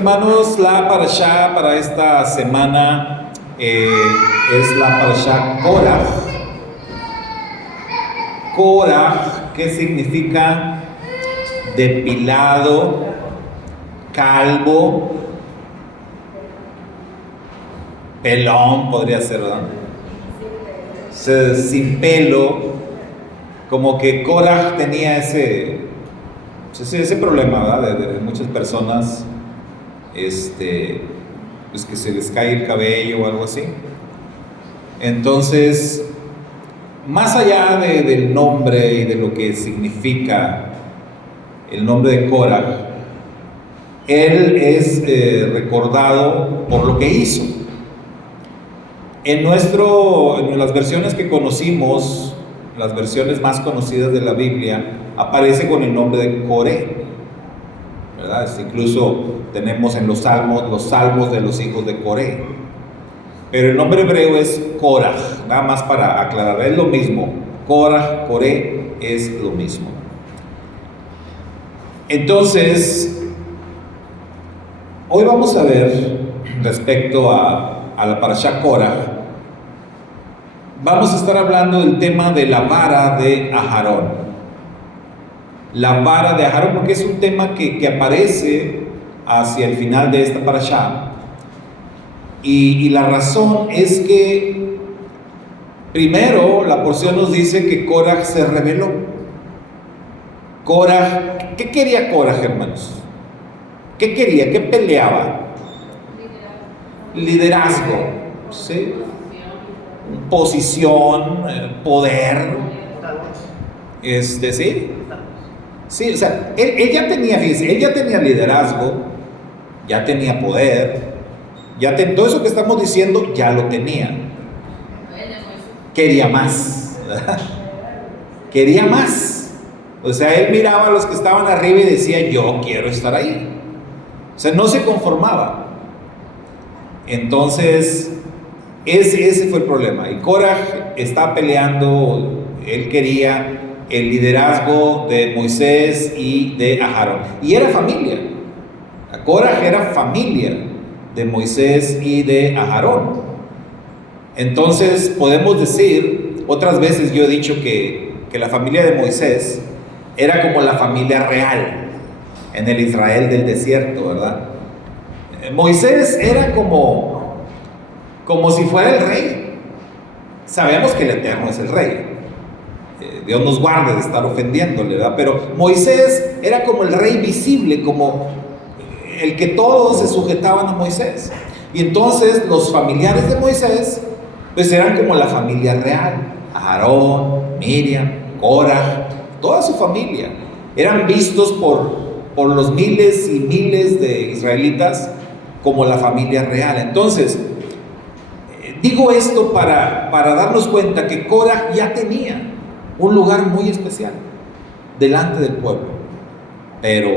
hermanos, la parashá para esta semana es la parashá Korah. Korah, ¿qué significa? Depilado, calvo, pelón, podría ser, ¿verdad? Sin pelo, como que Korah tenía ese problema, ¿verdad? De muchas personas, pues que se les cae el cabello o algo así. Entonces, más allá del nombre y de lo que significa el nombre de Korah, él es recordado por lo que hizo. En las versiones que conocimos, las versiones más conocidas de la Biblia, aparece con el nombre de Coré, ¿verdad? Incluso tenemos en los salmos de los hijos de Coré. Pero el nombre hebreo es Korah, nada más para aclarar, es lo mismo. Korah, Coré, es lo mismo. Entonces, hoy vamos a ver respecto a la parashá Korah. Vamos a estar hablando del tema de la vara de Aharón. La vara de Aharón, porque es un tema que aparece hacia el final de esta parashá. Y la razón es que, primero, la porción nos dice que Korah se rebeló. Korah, ¿qué quería Korah, hermanos? ¿Qué quería? ¿Qué peleaba? Liderazgo, ¿sí? Posición, poder, ¿sí? Sí, o sea, él ya tenía, fíjense, él ya tenía liderazgo, ya tenía poder, todo eso que estamos diciendo ya lo tenía. Quería más, ¿verdad? Quería más. O sea, él miraba a los que estaban arriba y decía, yo quiero estar ahí. O sea, no se conformaba. Entonces, ese fue el problema. Y Korah está peleando, él quería el liderazgo de Moisés y de Aharón. Y era familia. Korah era familia de Moisés y de Aharón. Entonces, podemos decir, otras veces yo he dicho que la familia de Moisés era como la familia real en el Israel del desierto, ¿verdad? Moisés era como si fuera el rey. Sabemos que el Eterno es el rey. Dios nos guarde de estar ofendiéndole, ¿verdad? Pero Moisés era como el rey visible, como el que todos se sujetaban a Moisés. Y entonces los familiares de Moisés, pues eran como la familia real. Aarón, Miriam, Korah, toda su familia. Eran vistos por los miles y miles de israelitas como la familia real. Entonces, digo esto para darnos cuenta que Korah ya tenía un lugar muy especial delante del pueblo, pero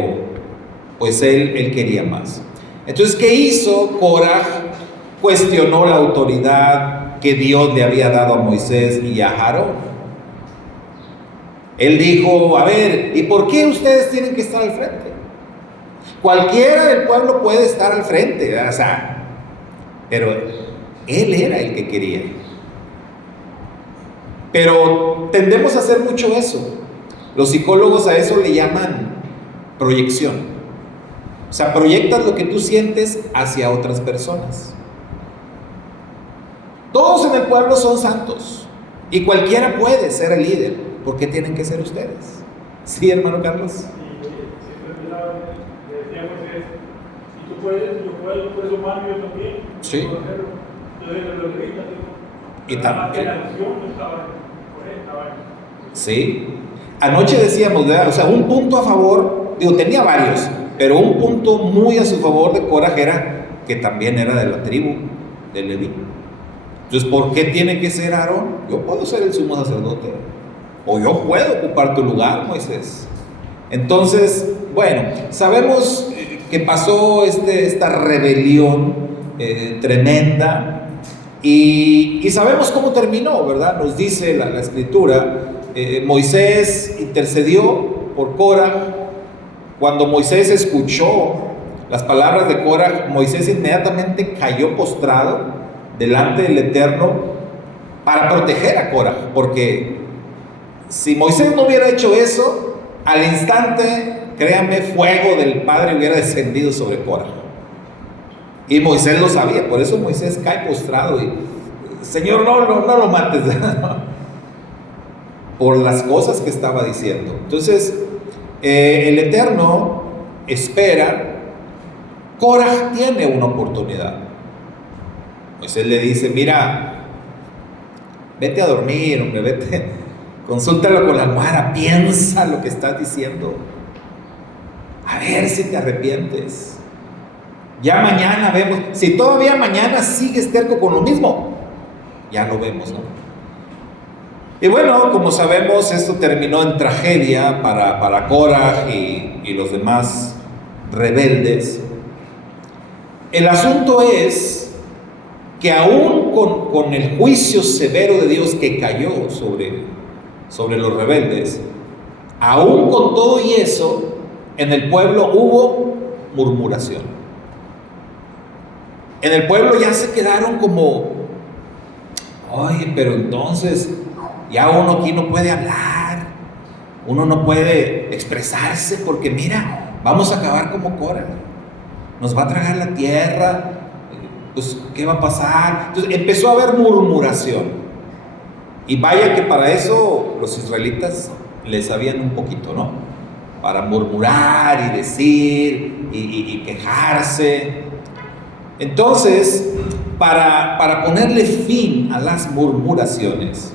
pues él quería más. Entonces, ¿qué hizo Korah? Cuestionó la autoridad que Dios le había dado a Moisés y a Aarón. Él dijo, a ver, ¿y por qué ustedes tienen que estar al frente? Cualquiera del pueblo puede estar al frente, ¿verdad? O sea, pero él era el que quería. Pero tendemos a hacer mucho eso. Los psicólogos a eso le llaman proyección. O sea, proyectas lo que tú sientes hacia otras personas. Todos en el pueblo son santos y cualquiera puede ser el líder. ¿Por qué tienen que ser ustedes? ¿Sí, hermano Carlos? Sí, le decíamos es, si tú puedes, yo puedo, tú eres humano, yo también. Sí. Entonces, los reyes Y también. la nación estaba Sí. Anoche decíamos, ¿verdad? O sea, un punto a favor, tenía varios, pero un punto muy a su favor de Korah era que también era de la tribu de Leví. Entonces, ¿por qué tiene que ser Aarón? Yo puedo ser el sumo sacerdote, o yo puedo ocupar tu lugar, Moisés. Entonces, bueno, sabemos que pasó esta rebelión tremenda y sabemos cómo terminó, ¿verdad? Nos dice la escritura, Moisés intercedió por Korah. Cuando Moisés escuchó las palabras de Cora, Moisés inmediatamente cayó postrado delante del Eterno para proteger a Cora, porque si Moisés no hubiera hecho eso, al instante, créanme, fuego del Padre hubiera descendido sobre Cora. Y Moisés lo sabía, por eso Moisés cae postrado y, Señor, no lo mates, por las cosas que estaba diciendo. Entonces, el Eterno espera. Cora tiene una oportunidad. Moisés le dice, mira, vete a dormir, hombre, vete, consúltalo con la almohada, piensa lo que estás diciendo, a ver si te arrepientes. Ya mañana vemos, si todavía mañana sigues terco con lo mismo, ya lo vemos, ¿no? Y bueno, como sabemos, esto terminó en tragedia para Cora y los demás rebeldes. El asunto es que aún con el juicio severo de Dios que cayó sobre los rebeldes, aún con todo y eso, en el pueblo hubo murmuración. En el pueblo ya se quedaron como, oye, pero entonces ya uno aquí no puede hablar, uno no puede expresarse, porque mira, vamos a acabar como Cora, nos va a tragar la tierra, pues ¿qué va a pasar? Entonces empezó a haber murmuración, y vaya que para eso los israelitas les sabían un poquito, ¿no? Para murmurar y decir y quejarse. Entonces, para ponerle fin a las murmuraciones,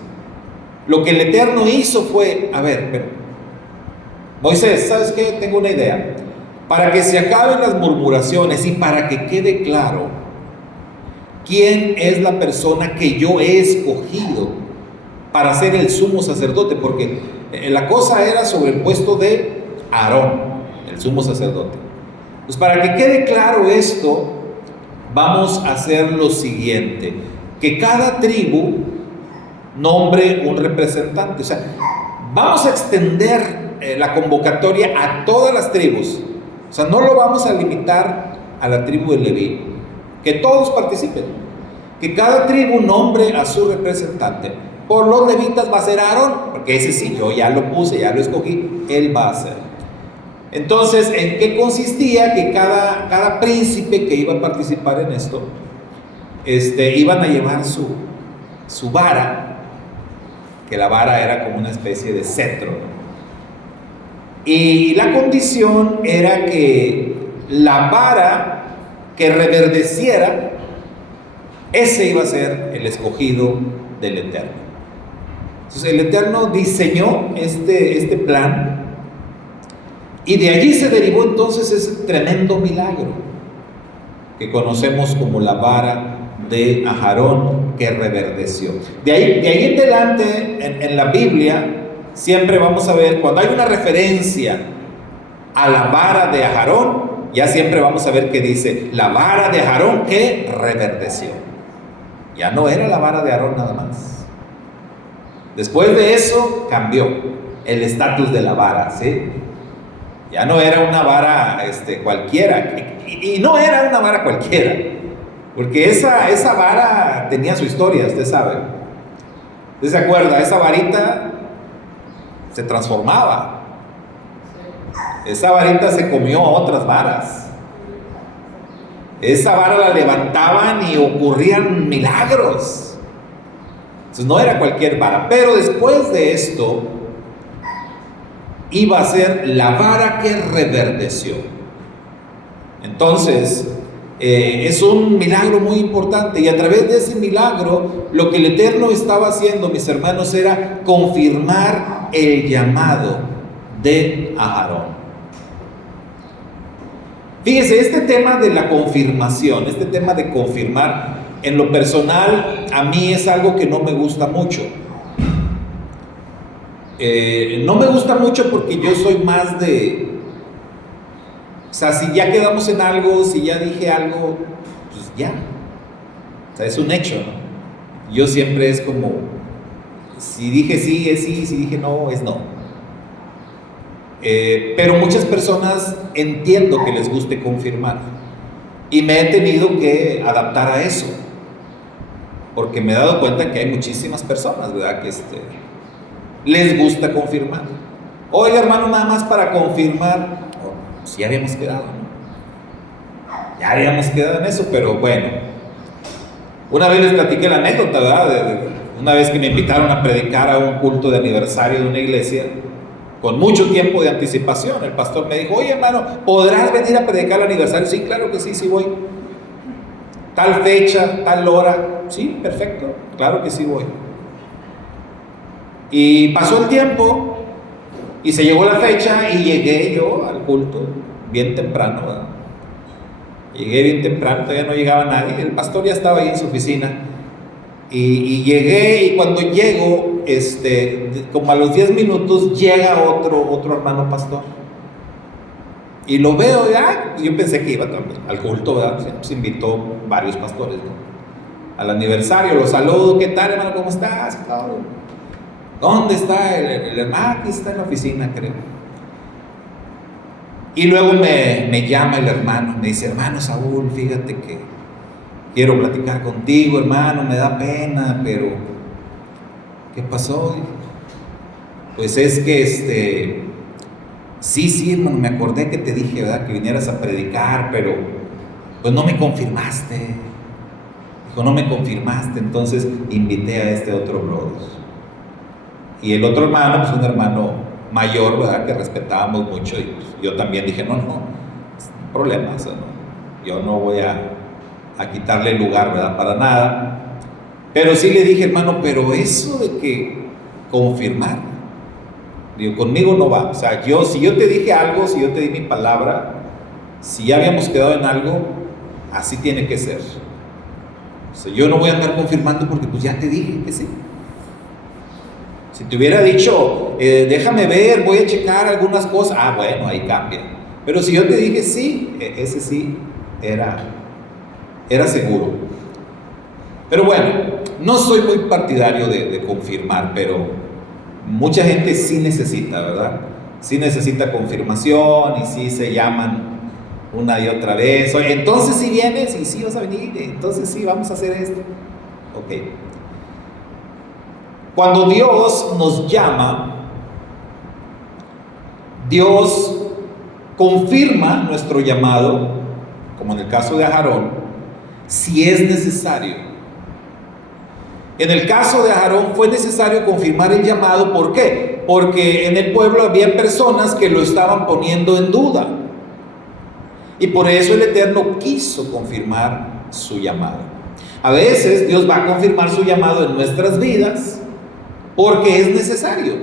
lo que el Eterno hizo fue, a ver, pero, Moisés, ¿sabes qué? Tengo una idea. Para que se acaben las murmuraciones y para que quede claro quién es la persona que yo he escogido para ser el sumo sacerdote, porque la cosa era sobre el puesto de Aarón, el sumo sacerdote. Pues para que quede claro esto, vamos a hacer lo siguiente, que cada tribu nombre un representante. O sea, vamos a extender la convocatoria a todas las tribus. O sea, no lo vamos a limitar a la tribu de Leví, que todos participen, que cada tribu nombre a su representante. Por los levitas va a ser Aarón, porque ese sí, yo ya lo puse, ya lo escogí, él va a ser. Entonces, ¿en qué consistía? Que cada príncipe que iba a participar en esto, iban a llevar su vara, que la vara era como una especie de cetro, ¿no? Y la condición era que la vara que reverdeciera, ese iba a ser el escogido del Eterno. Entonces el Eterno diseñó este plan, y de allí se derivó entonces ese tremendo milagro que conocemos como la vara de Aarón que reverdeció. De ahí en adelante en la Biblia siempre vamos a ver, cuando hay una referencia a la vara de Aarón, ya siempre vamos a ver que dice la vara de Aarón que reverdeció. Ya no era la vara de Aarón nada más. Después de eso cambió el estatus de la vara, ¿sí? Ya no era una vara cualquiera, y no era una vara cualquiera, porque esa vara tenía su historia, usted sabe. ¿Usted se acuerda? Esa varita se transformaba. Esa varita se comió a otras varas. Esa vara la levantaban y ocurrían milagros. Entonces no era cualquier vara. Pero después de esto iba a ser la vara que reverdeció. Entonces es un milagro muy importante, y a través de ese milagro lo que el Eterno estaba haciendo, mis hermanos, era confirmar el llamado de Aarón. Fíjese, este tema de la confirmación, este tema de confirmar, en lo personal a mí es algo que no me gusta mucho. No me gusta mucho porque yo soy más de, o sea, si ya quedamos en algo, si ya dije algo, pues ya, o sea, es un hecho, ¿no? Yo siempre es como, si dije sí, es sí, si dije no, es no. Pero muchas personas entiendo que les guste confirmar y me he tenido que adaptar a eso, porque me he dado cuenta que hay muchísimas personas, ¿verdad?, que les gusta confirmar. Oiga, hermano, nada más para confirmar. Oh, pues ya habíamos quedado, ¿no? Ya habíamos quedado en eso, pero bueno. Una vez les platiqué la anécdota, ¿verdad? Una vez que me invitaron a predicar a un culto de aniversario de una iglesia, con mucho tiempo de anticipación, el pastor me dijo: oye, hermano, ¿podrás venir a predicar el aniversario? Sí, claro que sí, sí voy. Tal fecha, tal hora. Sí, perfecto, claro que sí voy. Y pasó el tiempo y se llegó la fecha y llegué yo al culto bien temprano, ¿verdad? Llegué bien temprano, todavía no llegaba nadie, el pastor ya estaba ahí en su oficina. Y llegué, y cuando llego, como a los 10 minutos, llega otro hermano pastor. Y lo veo, yo pensé que iba también al culto, ¿verdad? Se invitó varios pastores, ¿no?, al aniversario. Lo saludo: ¿qué tal, hermano? ¿Cómo estás? ¿Dónde está el hermano? Aquí está en la oficina, creo. Y luego me llama el hermano, me dice: hermano Saúl, fíjate que quiero platicar contigo, hermano, me da pena, pero ¿qué pasó? Pues es que sí, hermano, me acordé que te dije, ¿verdad?, que vinieras a predicar, pero pues no me confirmaste. Dijo: no me confirmaste, entonces invité a este otro brother. Y el otro hermano, pues un hermano mayor, ¿verdad?, que respetábamos mucho, y pues yo también dije: no, problema, eso no, yo no voy a quitarle lugar, ¿verdad?, para nada. Pero sí le dije: hermano, pero eso de que confirmar, digo, conmigo no va. O sea, si yo te dije algo, si yo te di mi palabra, si ya habíamos quedado en algo, así tiene que ser. O sea, yo no voy a andar confirmando porque pues ya te dije que sí. Si te hubiera dicho: déjame ver, voy a checar algunas cosas, bueno, ahí cambia. Pero si yo te dije sí, ese sí era seguro. Pero bueno, no soy muy partidario de confirmar, pero mucha gente sí necesita, ¿verdad? Sí necesita confirmación, y sí se llaman una y otra vez: oye, entonces sí vienes, y sí vas a venir, entonces sí vamos a hacer esto. Ok. Cuando Dios nos llama, Dios confirma nuestro llamado, como en el caso de Aarón, si es necesario. En el caso de Aarón fue necesario confirmar el llamado. ¿Por qué? Porque en el pueblo había personas que lo estaban poniendo en duda, y por eso el Eterno quiso confirmar su llamado. A veces Dios va a confirmar su llamado en nuestras vidas porque es necesario,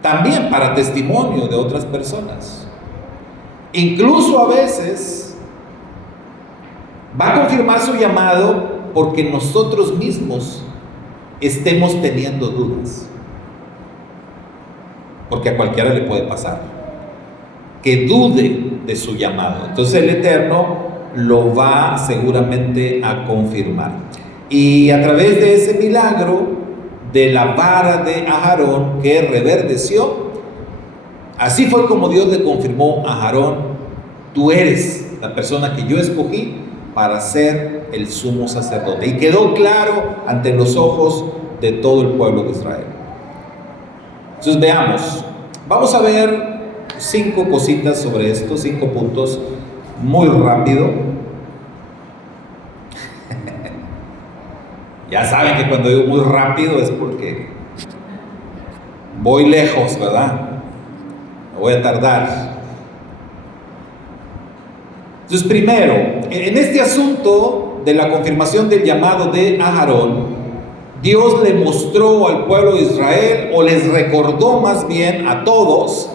también para testimonio de otras personas. Incluso a veces va a confirmar su llamado porque nosotros mismos estemos teniendo dudas, porque a cualquiera le puede pasar que dude de su llamado. Entonces el Eterno lo va seguramente a confirmar, y a través de ese milagro de la vara de Aarón que reverdeció, así fue como Dios le confirmó a Aarón: tú eres la persona que yo escogí para ser el sumo sacerdote. Y quedó claro ante los ojos de todo el pueblo de Israel. Entonces veamos, vamos a ver 5 cositas sobre esto, 5 puntos, muy rápido. Ya saben que cuando digo muy rápido es porque voy lejos, ¿verdad? Me voy a tardar. Entonces, primero, en este asunto de la confirmación del llamado de Aarón, Dios le mostró al pueblo de Israel, o les recordó más bien a todos,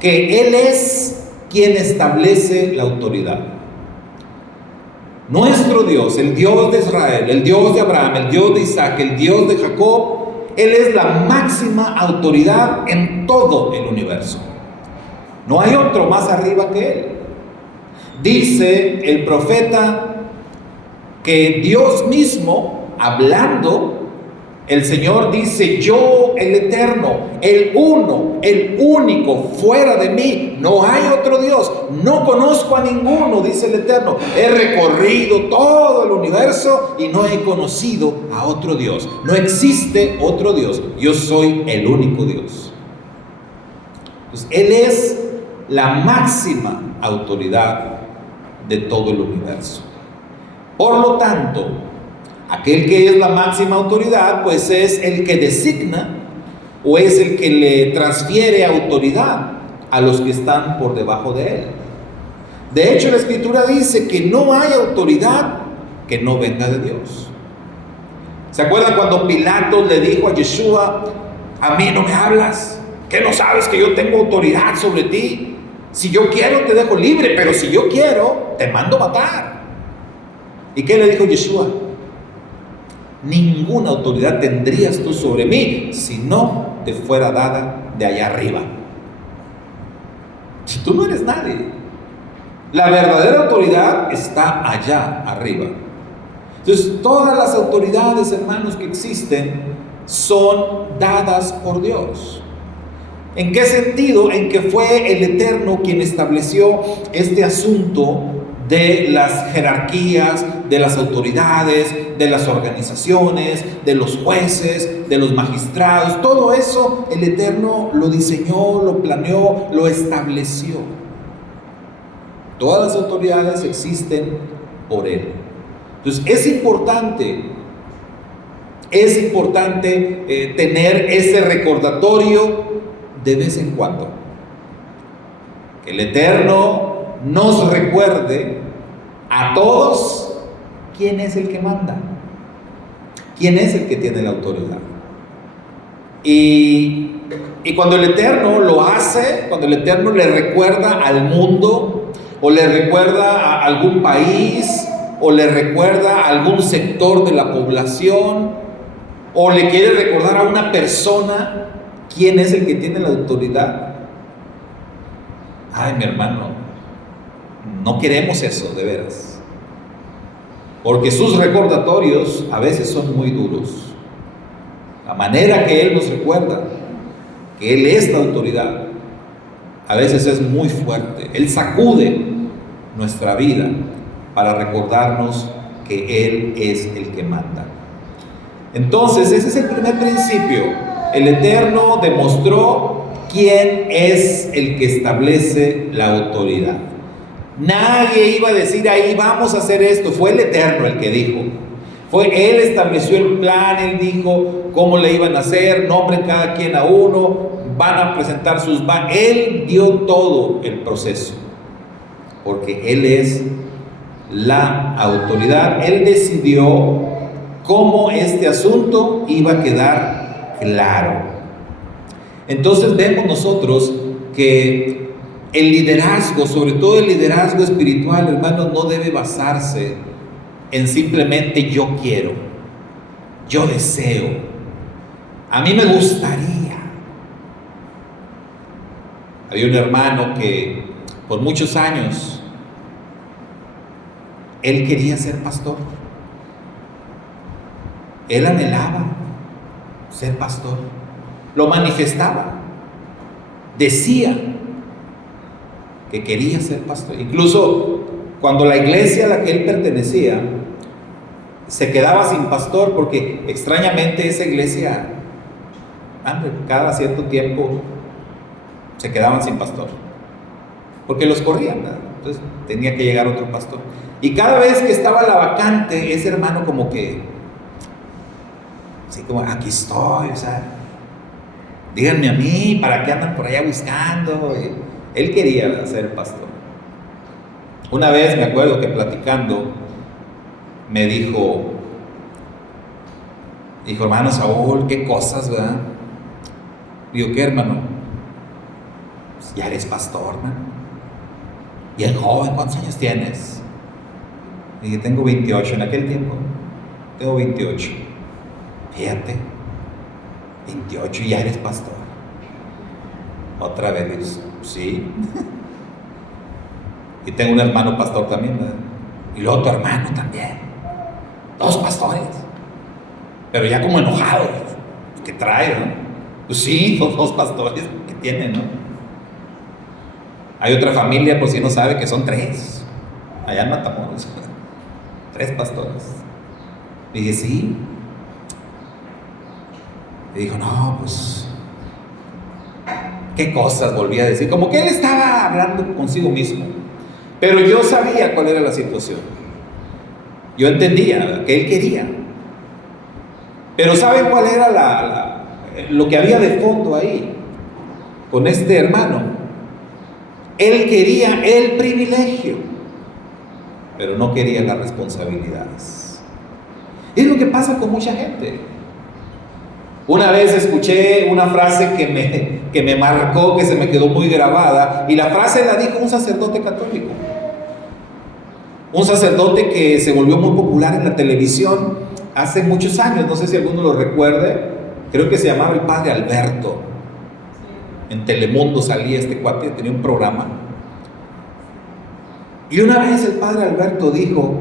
que Él es quien establece la autoridad. Nuestro Dios, el Dios de Israel, el Dios de Abraham, el Dios de Isaac, el Dios de Jacob, Él es la máxima autoridad en todo el universo. No hay otro más arriba que Él. Dice el profeta que Dios mismo, hablando, El Señor dice: yo, el Eterno, el uno, el único, fuera de mí no hay otro Dios, no conozco a ninguno, dice el Eterno. He recorrido todo el universo y no he conocido a otro Dios. No existe otro Dios, yo soy el único Dios. Entonces, Él es la máxima autoridad de todo el universo. Por lo tanto, aquel que es la máxima autoridad, pues es el que designa o es el que le transfiere autoridad a los que están por debajo de él. De hecho, la Escritura dice que no hay autoridad que no venga de Dios. ¿Se acuerdan cuando Pilato le dijo a Yeshua: a mí no me hablas? ¿Qué no sabes que yo tengo autoridad sobre ti? Si yo quiero te dejo libre, pero si yo quiero te mando matar. ¿Y qué le dijo Yeshua? Ninguna autoridad tendrías tú sobre mí si no te fuera dada de allá arriba. Si tú no eres nadie, la verdadera autoridad está allá arriba. Entonces, todas las autoridades, hermanos, que existen son dadas por Dios. ¿En qué sentido? En que fue el Eterno quien estableció este asunto de las jerarquías, de las autoridades, de las organizaciones, de los jueces, de los magistrados. Todo eso el Eterno lo diseñó, lo planeó, lo estableció. Todas las autoridades existen por Él. Entonces es importante tener ese recordatorio de vez en cuando. Que el Eterno nos recuerde a todos quién es el que manda, quién es el que tiene la autoridad. Y cuando el Eterno lo hace, cuando el Eterno le recuerda al mundo, o le recuerda a algún país, o le recuerda a algún sector de la población, o le quiere recordar a una persona quién es el que tiene la autoridad. Ay, mi hermano, no queremos eso, de veras. Porque sus recordatorios a veces son muy duros. La manera que Él nos recuerda que Él es la autoridad, a veces es muy fuerte. Él sacude nuestra vida para recordarnos que Él es el que manda. Entonces, ese es el primer principio. El Eterno demostró quién es el que establece la autoridad. Nadie iba a decir ahí vamos a hacer esto. Fue el Eterno el que dijo. Él estableció el plan. Él dijo cómo le iban a hacer. Nombren cada quien a uno. Van a presentar sus... Él dio todo el proceso. Porque Él es la autoridad. Él decidió cómo este asunto iba a quedar claro. Entonces vemos nosotros que el liderazgo, sobre todo el liderazgo espiritual, hermanos, no debe basarse en simplemente yo quiero, yo deseo, a mí me gustaría. Había un hermano que por muchos años él quería ser pastor. Él anhelaba ser pastor, lo manifestaba, decía que quería ser pastor. Incluso cuando la iglesia a la que él pertenecía se quedaba sin pastor, porque extrañamente esa iglesia, cada cierto tiempo se quedaban sin pastor, porque los corrían, ¿verdad? Entonces tenía que llegar otro pastor. Y cada vez que estaba la vacante, ese hermano como que, así como, aquí estoy, o sea, díganme a mí, ¿para qué andan por allá buscando? Él quería ser pastor. Una vez me acuerdo que platicando, me dijo, hermano Saúl, qué cosas, ¿verdad? Digo, ¿qué, hermano? Pues ya eres pastor, ¿no? Y el joven, ¿cuántos años tienes? Dije, tengo 28, en aquel tiempo, tengo 28. Fíjate, 28 y ya eres pastor. Otra vez, dices, sí. Y tengo un hermano pastor también, ¿verdad? Y luego otro hermano también. 2 pastores. pero ya como enojado. ¿Qué trae, no? Pues sí, los dos pastores que tienen, ¿no? Hay otra familia, por si no sabe, que son 3, allá en Matamoros, 3 pastores. Le dije, sí. Le dijo, no, pues, qué cosas volví a decir. Como que él estaba hablando consigo mismo. Pero yo sabía cuál era la situación. Yo entendía que él quería. Pero ¿saben cuál era lo que había de fondo ahí? Con este hermano. Él quería el privilegio, pero no quería las responsabilidades. Es lo que pasa con mucha gente. Una vez escuché una frase que me marcó, que se me quedó muy grabada, y la frase la dijo un sacerdote católico. Un sacerdote que se volvió muy popular en la televisión hace muchos años, no sé si alguno lo recuerde, creo que se llamaba el Padre Alberto. En Telemundo salía este cuate, tenía un programa. Y una vez el Padre Alberto dijo,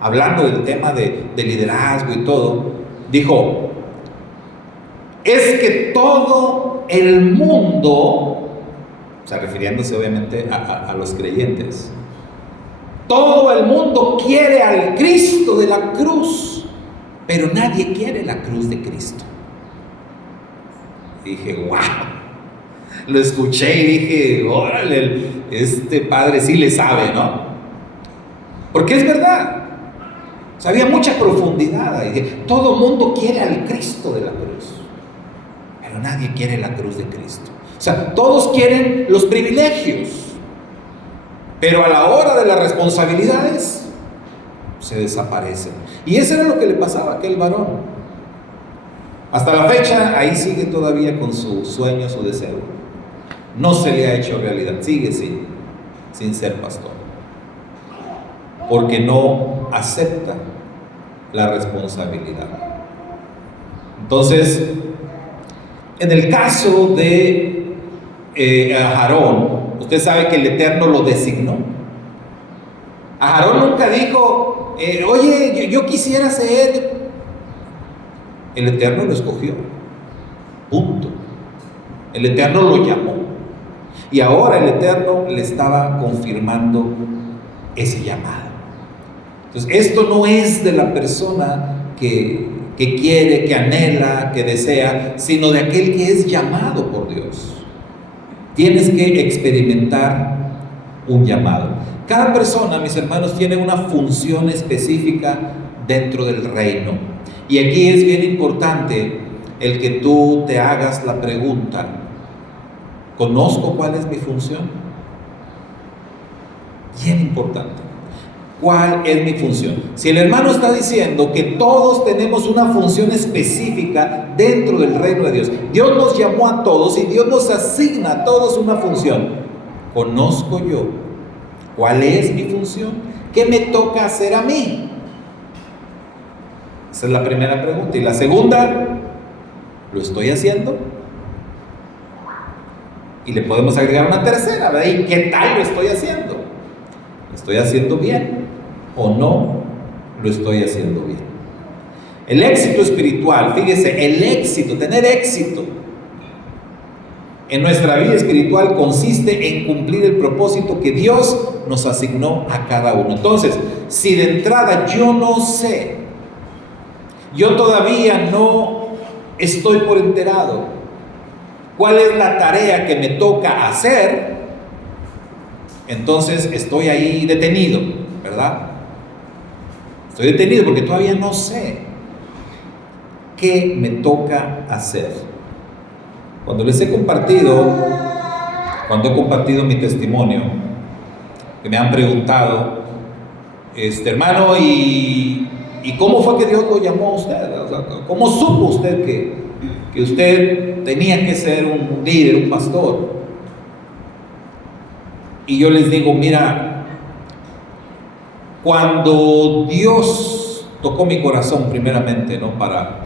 hablando del tema de liderazgo y todo, dijo, es que todo el mundo, o sea, refiriéndose obviamente a los creyentes, todo el mundo quiere al Cristo de la cruz, pero nadie quiere la cruz de Cristo. Y dije, wow. Lo escuché y dije, órale, este padre sí le sabe, ¿no? Porque es verdad. O sea, había mucha profundidad ahí. Todo el mundo quiere al Cristo de la cruz, pero nadie quiere la cruz de Cristo. O sea, todos quieren los privilegios, pero a la hora de las responsabilidades se desaparecen. Y eso era lo que le pasaba a aquel varón. Hasta la fecha, ahí sigue todavía con su sueño, su deseo. No se le ha hecho realidad, sigue sin ser pastor, porque no acepta la responsabilidad. Entonces, en el caso de Aarón, usted sabe que el Eterno lo designó. Aarón nunca dijo, oye, yo quisiera ser. El Eterno lo escogió, punto. El Eterno lo llamó. Y ahora el Eterno le estaba confirmando ese llamado. Entonces, esto no es de la persona que quiere, que anhela, que desea, sino de aquel que es llamado por Dios. Tienes que experimentar un llamado. Cada persona, mis hermanos, tiene una función específica dentro del reino. Y aquí es bien importante el que tú te hagas la pregunta: ¿conozco cuál es mi función? Bien importante. ¿Cuál es mi función? Si el hermano está diciendo que todos tenemos una función específica dentro del reino de Dios, Dios nos llamó a todos y Dios nos asigna a todos una función. ¿Conozco yo cuál es mi función? ¿Qué me toca hacer a mí? Esa es la primera pregunta. Y la segunda, ¿lo estoy haciendo? Y le podemos agregar una tercera, ¿verdad? ¿Y qué tal lo estoy haciendo? ¿Lo estoy haciendo bien o no lo estoy haciendo bien? El éxito espiritual, fíjese, el éxito, tener éxito en nuestra vida espiritual consiste en cumplir el propósito que Dios nos asignó a cada uno. Entonces, si de entrada yo no sé, yo todavía no estoy por enterado cuál es la tarea que me toca hacer, entonces estoy ahí detenido, ¿verdad? Estoy detenido porque todavía no sé qué me toca hacer. Cuando he compartido mi testimonio, que me han preguntado, hermano, ¿y cómo fue que Dios lo llamó a usted? O sea, ¿cómo supo usted que usted tenía que ser un líder, un pastor? Y yo les digo, mira, cuando Dios tocó mi corazón primeramente, ¿no? Para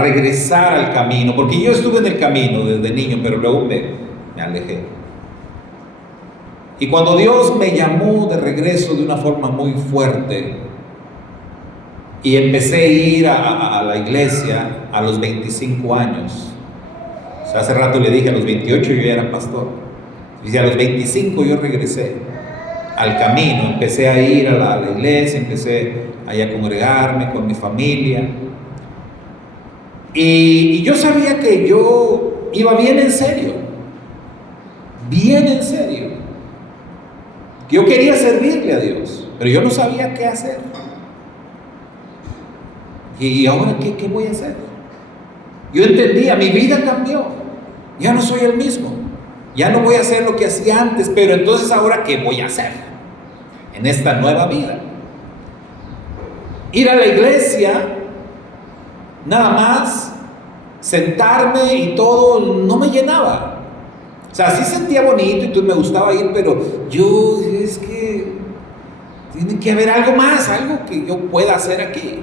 regresar al camino, porque yo estuve en el camino desde niño, pero luego me alejé. Y cuando Dios me llamó de regreso de una forma muy fuerte, Y empecé a ir a la iglesia a los 25 años. O sea, hace rato le dije, a los 28 yo ya era pastor. Y a los 25 yo regresé al camino, empecé a ir a la iglesia, empecé ahí a congregarme con mi familia. Y yo sabía que yo iba bien en serio, bien en serio. Yo quería servirle a Dios, pero yo no sabía qué hacer. ¿Y ahora qué voy a hacer? Yo entendía, mi vida cambió, ya no soy el mismo, ya no voy a hacer lo que hacía antes, pero entonces ahora ¿qué voy a hacer en esta nueva vida? Ir a la iglesia, nada más, sentarme y todo, no me llenaba. O sea, sí sentía bonito y me gustaba ir, pero yo, es que tiene que haber algo más, algo que yo pueda hacer aquí.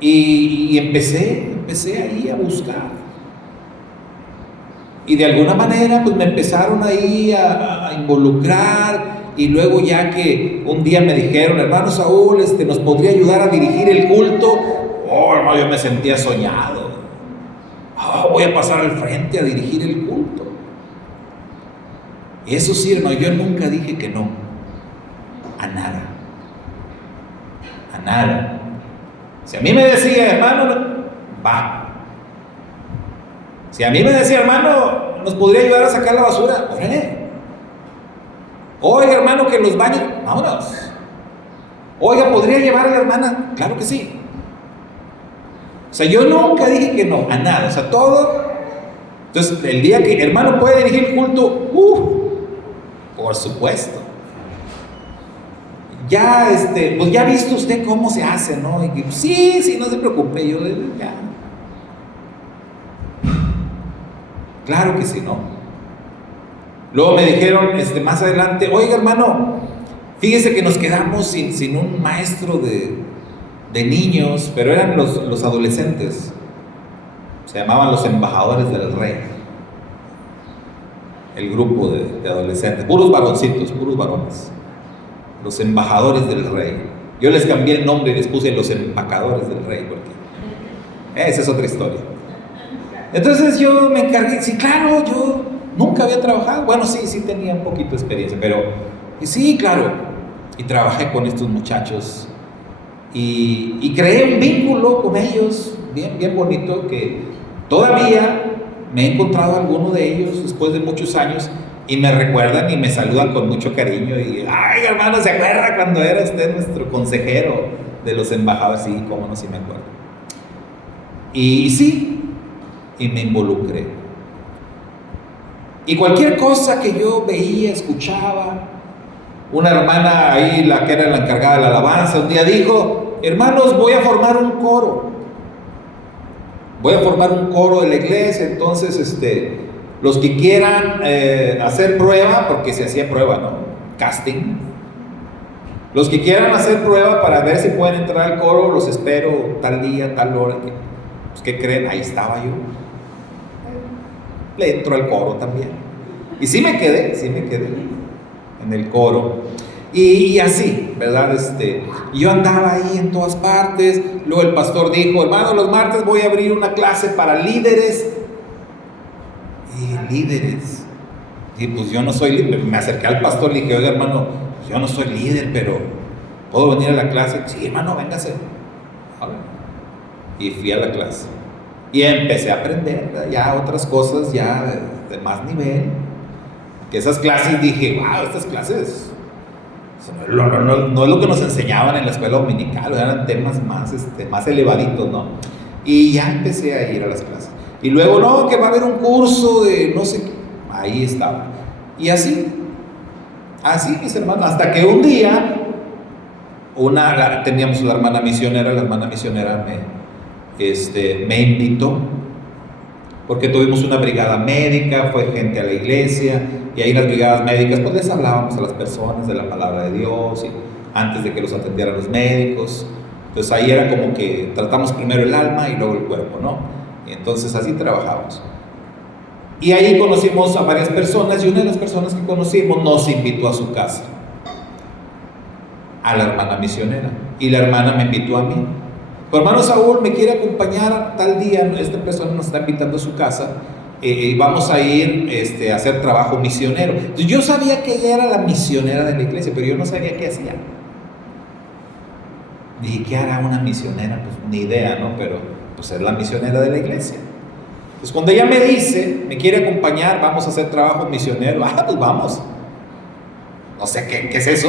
Y empecé ahí a buscar. Y de alguna manera pues me empezaron ahí a involucrar. Y luego ya que un día me dijeron, hermano Saúl, ¿nos podría ayudar a dirigir el culto? Oh, hermano, yo me sentía soñado. Oh, voy a pasar al frente a dirigir el culto. Y eso sí, hermano, yo nunca dije que no. A nada. A nada. Si a mí me decía, hermano, va. Si a mí me decía, hermano, ¿nos podría ayudar a sacar la basura? órale. Oiga, hermano, que los baños, vámonos. Oiga, ¿podría llevar a la hermana? Claro que sí. O sea, yo nunca dije que no, a nada, o sea, todo. Entonces, el día que hermano puede dirigir el culto, por supuesto. Ya, pues ya ha visto usted cómo se hace, ¿no? Y que, sí, no se preocupe, yo ya. Claro que sí, ¿no? Luego me dijeron, más adelante, oiga, hermano, fíjese que nos quedamos sin un maestro de niños, pero eran los adolescentes. Se llamaban los embajadores del rey. El grupo de adolescentes, puros varoncitos, puros varones. Los embajadores del rey. Yo les cambié el nombre y les puse los empacadores del rey, porque esa es otra historia. Entonces yo me encargué, sí, claro, yo nunca había trabajado, bueno, sí tenía un poquito de experiencia, pero sí, claro, y trabajé con estos muchachos y creé un vínculo con ellos bien bonito, que todavía me he encontrado a alguno de ellos después de muchos años. Y me recuerdan y me saludan con mucho cariño. Y, ay, hermano, ¿se acuerda cuando era usted nuestro consejero de los embajadores? Sí, cómo no, sí me acuerdo. Y sí, y me involucré. Y cualquier cosa que yo veía, escuchaba, una hermana ahí, la que era la encargada de la alabanza, un día dijo, hermanos, voy a formar un coro. Voy a formar un coro de la iglesia, entonces, los que quieran hacer prueba, porque se hacía prueba, ¿no? Casting. Los que quieran hacer prueba para ver si pueden entrar al coro, los espero tal día, tal hora. Pues, ¿qué creen? Ahí estaba yo. Le entro al coro también. Y sí me quedé en el coro. Y así, ¿verdad? Yo andaba ahí en todas partes. Luego el pastor dijo, hermano, los martes voy a abrir una clase para líderes. Líderes. Y pues yo no soy líder. Me acerqué al pastor y le dije, oiga, hermano, pues yo no soy líder, pero ¿puedo venir a la clase? Sí, hermano, véngase. Y fui a la clase. Y empecé a aprender, ¿verdad? Ya otras cosas ya de más nivel. Que esas clases dije, wow, estas clases no es lo que nos enseñaban en la escuela dominical, eran temas más elevaditos, ¿no? Y ya empecé a ir a las clases. Y luego, no, que va a haber un curso de no sé qué. Ahí estaba. Y así, mis hermanos, hasta que un día, teníamos la hermana misionera me invitó, porque tuvimos una brigada médica, fue gente a la iglesia, y ahí en las brigadas médicas, pues les hablábamos a las personas de la palabra de Dios, y antes de que los atendieran los médicos. Entonces ahí era como que tratamos primero el alma y luego el cuerpo, ¿no? Entonces así trabajamos. Y ahí conocimos a varias personas, y una de las personas que conocimos nos invitó a su casa, a la hermana misionera. y la hermana me invitó a mí. Hermano Saúl, ¿me quiere acompañar tal día? Esta persona nos está invitando a su casa. Vamos a ir a hacer trabajo misionero. Entonces, yo sabía que ella era la misionera de la iglesia, pero yo no sabía qué hacía. Dije, ¿qué hará una misionera? Pues ni idea, ¿no? Pero pues es la misionera de la iglesia. Entonces, cuando ella me dice, me quiere acompañar, vamos a hacer trabajo misionero, pues vamos. No sé qué es eso,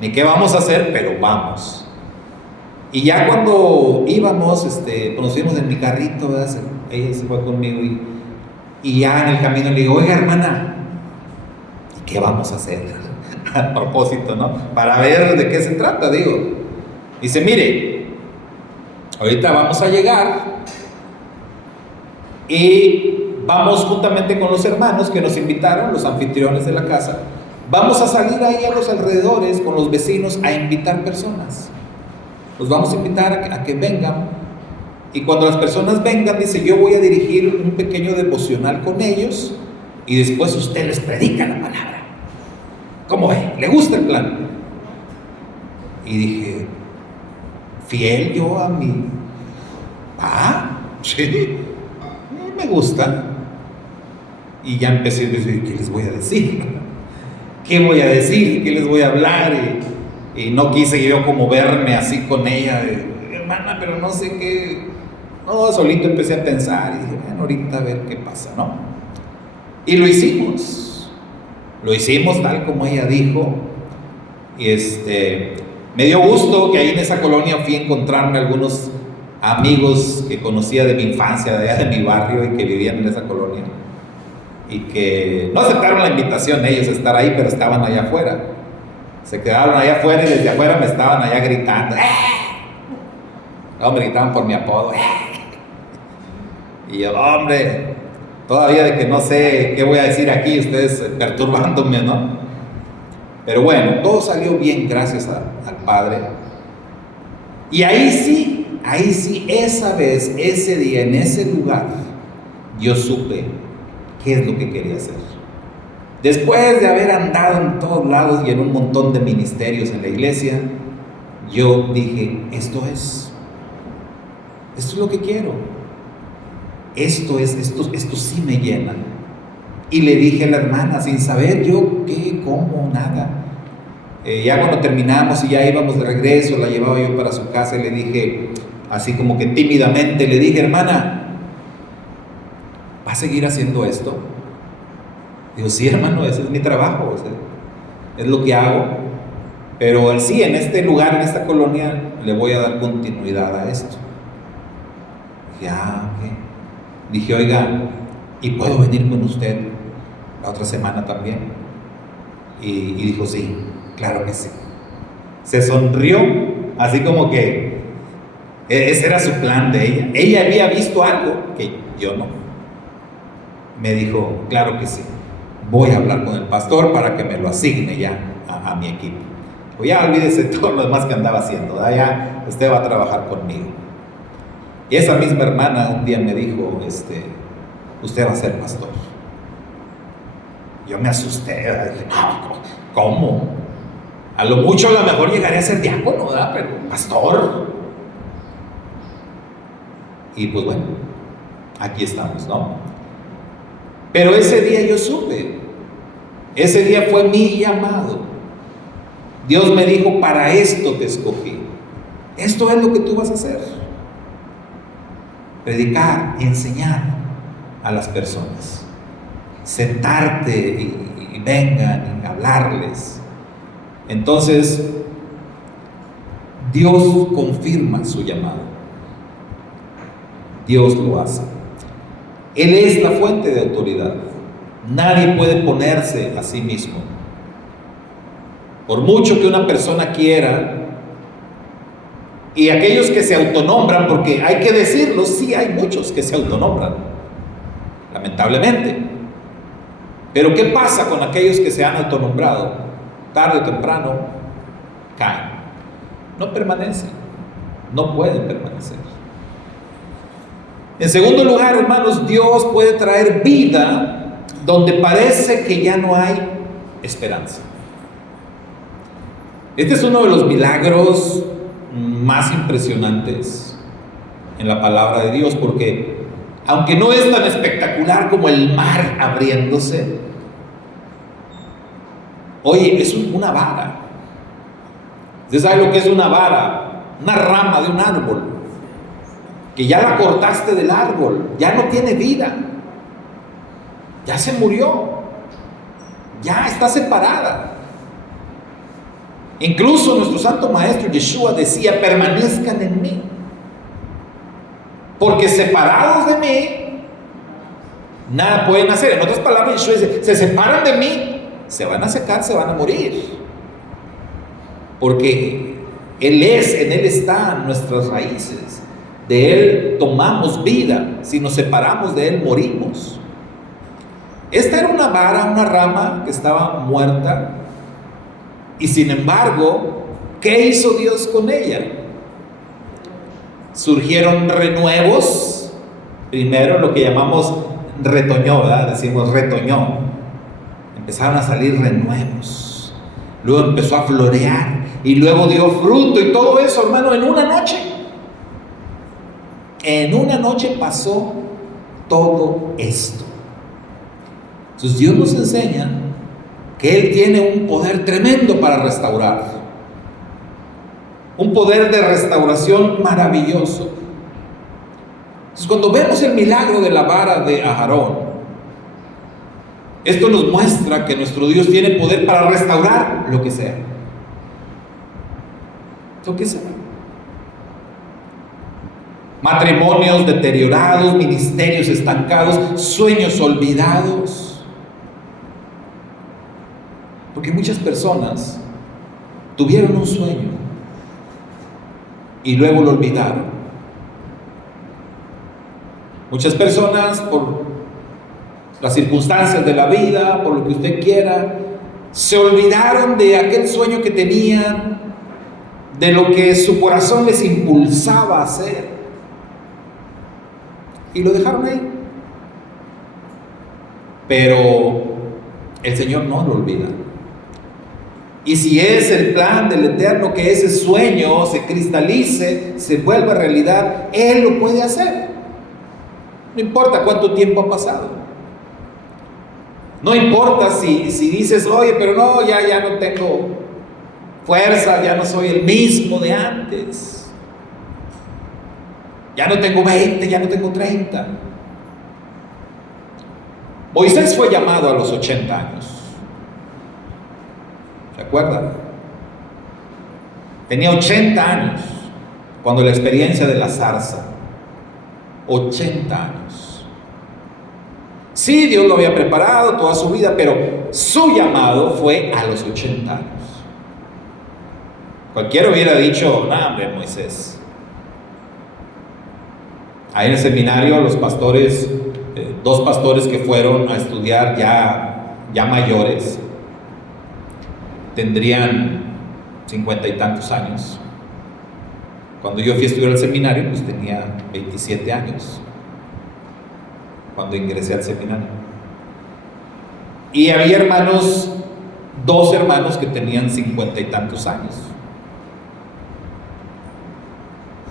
ni qué vamos a hacer, pero vamos. Y ya cuando íbamos, nos fuimos en mi carrito, ¿verdad? Ella se fue conmigo y ya en el camino le digo, oiga, hermana, ¿y qué vamos a hacer? A propósito, ¿no? Para ver de qué se trata, digo. Dice, mire, ahorita vamos a llegar y vamos juntamente con los hermanos que nos invitaron, los anfitriones de la casa, vamos a salir ahí a los alrededores con los vecinos a invitar personas. Los vamos a invitar a que vengan, y cuando las personas vengan, dice, yo voy a dirigir un pequeño devocional con ellos y después usted les predica la palabra. ¿Cómo ve? ¿Le gusta el plan? Y dije, fiel yo a mi sí, me gusta. Y ya empecé a decir, ¿qué les voy a decir? ¿Qué voy a decir? ¿Qué les voy a hablar? Y no quise yo como verme así con ella, hermana, pero no sé qué. No, solito empecé a pensar y dije, bueno, ahorita a ver qué pasa, ¿no? Y lo hicimos tal como ella dijo. Y me dio gusto que ahí en esa colonia fui a encontrarme algunos amigos que conocía de mi infancia, de allá de mi barrio, y que vivían en esa colonia, y que no aceptaron la invitación ellos a estar ahí, pero estaban allá afuera. Se quedaron allá afuera y desde afuera me estaban allá gritando. No, me gritaban por mi apodo. Y yo, hombre, todavía de que no sé qué voy a decir aquí, ustedes perturbándome, ¿no? Pero bueno, todo salió bien gracias al Padre. Y ahí sí, esa vez, ese día, en ese lugar, yo supe qué es lo que quería hacer. Después de haber andado en todos lados y en un montón de ministerios en la iglesia, yo dije, esto es lo que quiero. Esto sí me llena. Y le dije a la hermana, sin saber yo qué, cómo, nada. Ya cuando terminamos y ya íbamos de regreso, la llevaba yo para su casa y le dije, así como que tímidamente, le dije, hermana, ¿va a seguir haciendo esto? Digo, sí, hermano, ese es mi trabajo, es lo que hago. Pero sí, en este lugar, en esta colonia, le voy a dar continuidad a esto. Dije, ok. Dije, oiga, ¿y puedo venir con usted la otra semana también? Y dijo, sí, claro que sí. Se sonrió, así como que ese era su plan de ella. Ella había visto algo que yo no. Me dijo, claro que sí. Voy a hablar con el pastor para que me lo asigne ya a mi equipo. O ya olvídese todo lo demás que andaba haciendo, ¿verdad? Ya usted va a trabajar conmigo. Y esa misma hermana un día me dijo, usted va a ser pastor. Yo me asusté, ¿verdad? Dije, no, ¿cómo? A lo mucho, a lo mejor llegaré a ser diácono, ¿verdad? Pero pastor. Y pues bueno, aquí estamos, ¿no? Pero ese día yo supe, ese día fue mi llamado. Dios me dijo, para esto te escogí. Esto es lo que tú vas a hacer. Predicar, enseñar a las personas. Sentarte y vengan y hablarles. Entonces, Dios confirma su llamado. Dios lo hace. Él es la fuente de autoridad. Nadie puede ponerse a sí mismo. Por mucho que una persona quiera, y aquellos que se autonombran, porque hay que decirlo, sí hay muchos que se autonombran, lamentablemente. Pero ¿qué pasa con aquellos que se han autonombrado? Tarde o temprano caen. No permanecen, no pueden permanecer. En segundo lugar, hermanos, Dios puede traer vida donde parece que ya no hay esperanza. Este es uno de los milagros más impresionantes en la palabra de Dios, porque aunque no es tan espectacular como el mar abriéndose, oye, es una vara. ¿Usted sabe lo que es una vara? Una rama de un árbol, que ya la cortaste del árbol, ya no tiene vida, ya se murió, ya está separada. Incluso nuestro santo maestro Yeshua decía: permanezcan en mí, porque separados de mí nada pueden hacer. En otras palabras, Yeshua dice: se separan de mí, se van a secar, se van a morir, porque Él es, en Él están nuestras raíces, de Él tomamos vida, si nos separamos de Él morimos. Esta era una vara, una rama que estaba muerta, y sin embargo, ¿qué hizo Dios con ella? Surgieron renuevos. Primero lo que llamamos retoñó, ¿verdad? Decimos retoñó. Empezaron a salir renuevos. Luego empezó a florear y luego dio fruto, y todo eso, hermano, en una noche. En una noche pasó todo esto. Entonces Dios nos enseña que Él tiene un poder tremendo para restaurar, un poder de restauración maravilloso. Entonces, cuando vemos el milagro de la vara de Aarón, esto nos muestra que nuestro Dios tiene poder para restaurar lo que sea. Lo que sea. Matrimonios deteriorados, ministerios estancados, sueños olvidados. Porque muchas personas tuvieron un sueño y luego lo olvidaron. Muchas personas, por las circunstancias de la vida, por lo que usted quiera, se olvidaron de aquel sueño que tenían, de lo que su corazón les impulsaba a hacer, y lo dejaron ahí. Pero el Señor no lo olvida. Y si es el plan del Eterno que ese sueño se cristalice, se vuelva realidad, Él lo puede hacer. No importa cuánto tiempo ha pasado. No importa si dices: oye, pero no, ya no tengo fuerza, ya no soy el mismo de antes. Ya no tengo 20, ya no tengo 30. Moisés fue llamado a los 80 años. ¿Se acuerdan? Tenía 80 años cuando la experiencia de la zarza. 80 años. Sí, Dios lo había preparado toda su vida, pero su llamado fue a los 80 años. Cualquiera hubiera dicho: no, hombre, Moisés. Ahí en el seminario los pastores, dos pastores que fueron a estudiar ya mayores, tendrían 50 y tantos años. Cuando yo fui a estudiar al seminario, pues tenía 27 años, cuando ingresé al seminario. Y había hermanos, dos hermanos que tenían 50 y tantos años.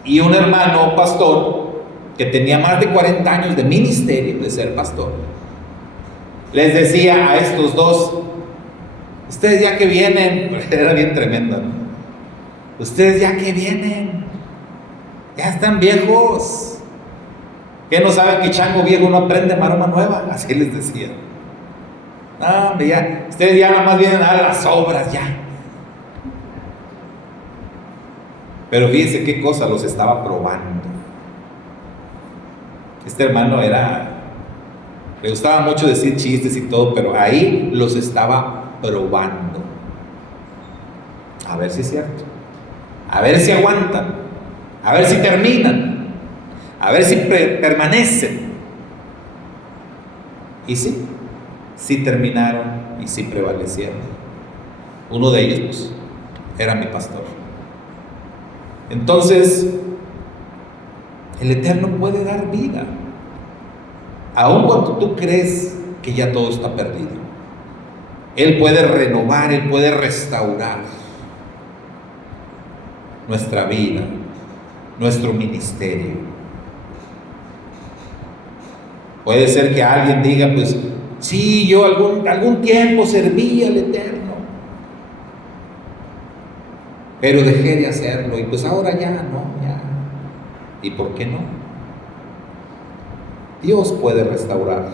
Y un hermano pastor que tenía más de 40 años de ministerio, de ser pastor, les decía a estos dos: ustedes ya que vienen, era bien tremendo, ¿no? Ustedes ya que vienen, ya están viejos, que no saben que chango viejo no aprende maroma nueva, así les decía. No, hombre, ya, ustedes ya nada más vienen a dar las obras ya. Pero fíjense qué cosa, los estaba probando. Este hermano le gustaba mucho decir chistes y todo, pero ahí los estaba probando. A ver si es cierto, a ver si aguantan, a ver si terminan, a ver si permanecen. Y sí terminaron y sí prevalecieron. Uno de ellos, pues, era mi pastor. Entonces, el Eterno puede dar vida, aun cuando tú crees que ya todo está perdido. Él puede renovar, Él puede restaurar. nuestra vida, nuestro ministerio. Puede ser que alguien diga, pues, sí, yo algún tiempo serví al Eterno, pero dejé de hacerlo y pues ahora ya no, ya. ¿Y por qué no? Dios puede restaurar,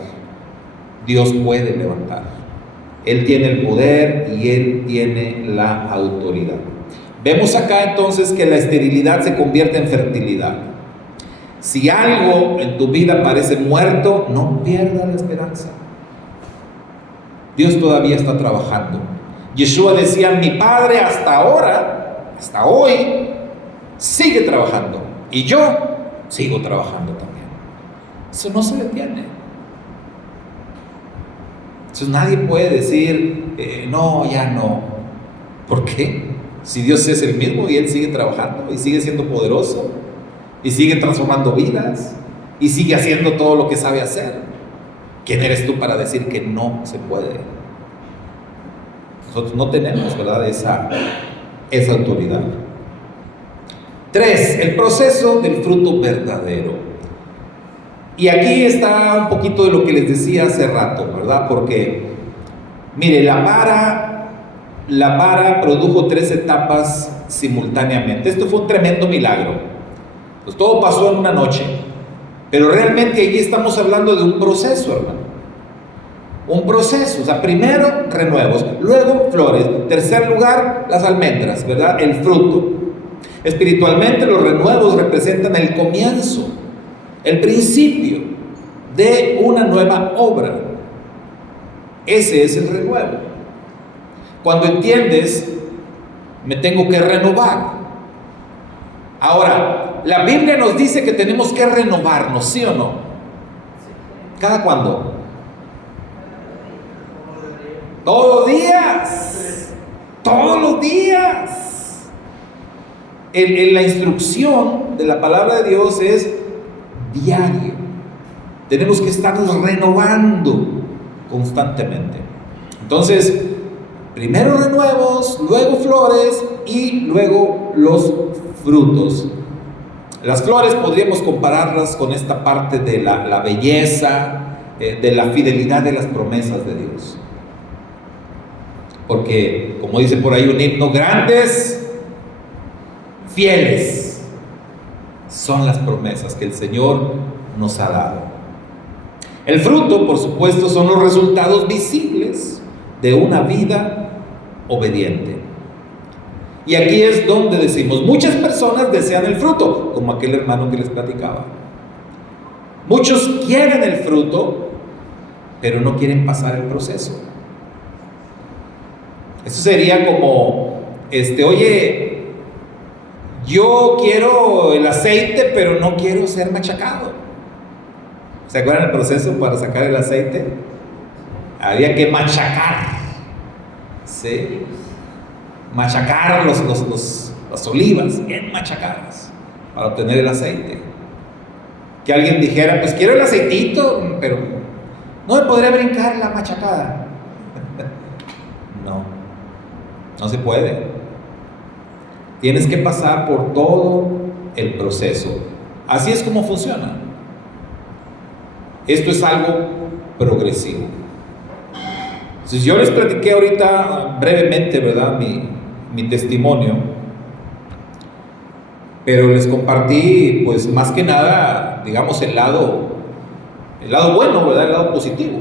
Dios puede levantar. Él tiene el poder y Él tiene la autoridad. Vemos acá entonces que la esterilidad se convierte en fertilidad. Si algo en tu vida parece muerto, no pierdas la esperanza. Dios todavía está trabajando. Yeshua decía, mi Padre hasta ahora, hasta hoy, sigue trabajando. Y yo sigo trabajando también. Eso no se detiene. Entonces nadie puede decir, no, ya no. ¿Por qué? Si Dios es el mismo y Él sigue trabajando y sigue siendo poderoso y sigue transformando vidas y sigue haciendo todo lo que sabe hacer. ¿Quién eres tú para decir que no se puede? Nosotros no tenemos, ¿verdad?, esa autoridad. 3. El proceso del fruto verdadero. Y aquí está un poquito de lo que les decía hace rato, ¿verdad? Porque, mire, la vara produjo 3 etapas simultáneamente. Esto fue un tremendo milagro. Pues todo pasó en una noche. Pero realmente allí estamos hablando de un proceso, hermano. Un proceso. O sea, primero renuevos, luego flores. Tercer lugar, las almendras, ¿verdad? El fruto. Espiritualmente, los renuevos representan el comienzo, el principio de una nueva obra. Ese es el renuevo. Cuando entiendes, me tengo que renovar. Ahora, la Biblia nos dice que tenemos que renovarnos, ¿sí o no? ¿Cada cuándo? Todos los días. Todos los días. La instrucción de la palabra de Dios es diario. Tenemos que estarnos renovando constantemente. Entonces, primero renuevos, luego flores y luego los frutos. Las flores podríamos compararlas con esta parte de la belleza, de la fidelidad de las promesas de Dios. Porque, como dice por ahí un himno, grandes, fieles son las promesas que el Señor nos ha dado. El fruto, por supuesto, son los resultados visibles de una vida obediente. Y aquí es donde decimos, muchas personas desean el fruto, como aquel hermano que les platicaba. Muchos quieren el fruto, pero no quieren pasar el proceso. Eso sería como, oye, yo quiero el aceite, pero no quiero ser machacado. ¿Se acuerdan el proceso para sacar el aceite? Había que machacar, ¿sí? Machacar las olivas, bien machacadas, para obtener el aceite. Que alguien dijera, pues quiero el aceitito, pero no me podré brincar la machacada. No se puede. Tienes que pasar por todo el proceso. Así es como funciona. Esto es algo progresivo. Entonces, yo les platiqué ahorita brevemente, ¿verdad?, mi testimonio, pero les compartí, pues, más que nada, digamos, el lado bueno, ¿verdad?, el lado positivo.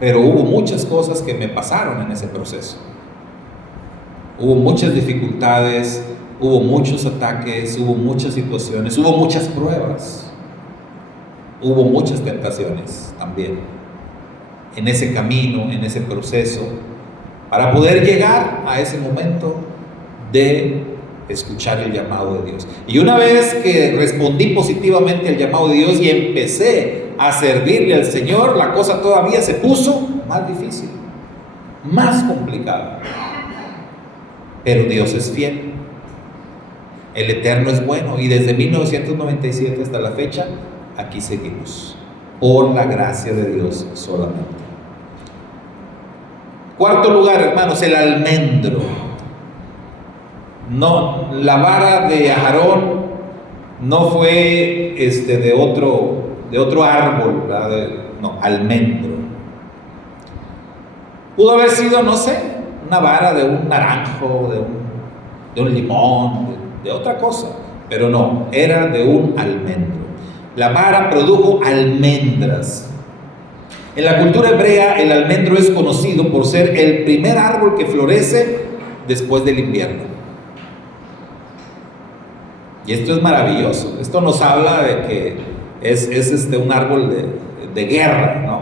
Pero hubo muchas cosas que me pasaron en ese proceso. Hubo muchas dificultades, hubo muchos ataques, hubo muchas situaciones, hubo muchas pruebas, hubo muchas tentaciones también en ese camino, en ese proceso, para poder llegar a ese momento de escuchar el llamado de Dios. Y una vez que respondí positivamente al llamado de Dios y empecé a servirle al Señor, la cosa todavía se puso más difícil, más complicada. Pero Dios es fiel, el Eterno es bueno, y desde 1997 hasta la fecha, aquí seguimos, por la gracia de Dios solamente. Cuarto lugar, hermanos, el almendro. No, la vara de Aarón no fue de otro árbol, ¿verdad? No, almendro. Pudo haber sido, no sé, una vara de un naranjo, de un limón, de otra cosa, pero no, era de un almendro. La vara produjo almendras. En la cultura hebrea, el almendro es conocido por ser el primer árbol que florece después del invierno. Y esto es maravilloso. Esto nos habla de que es un árbol de guerra, ¿no?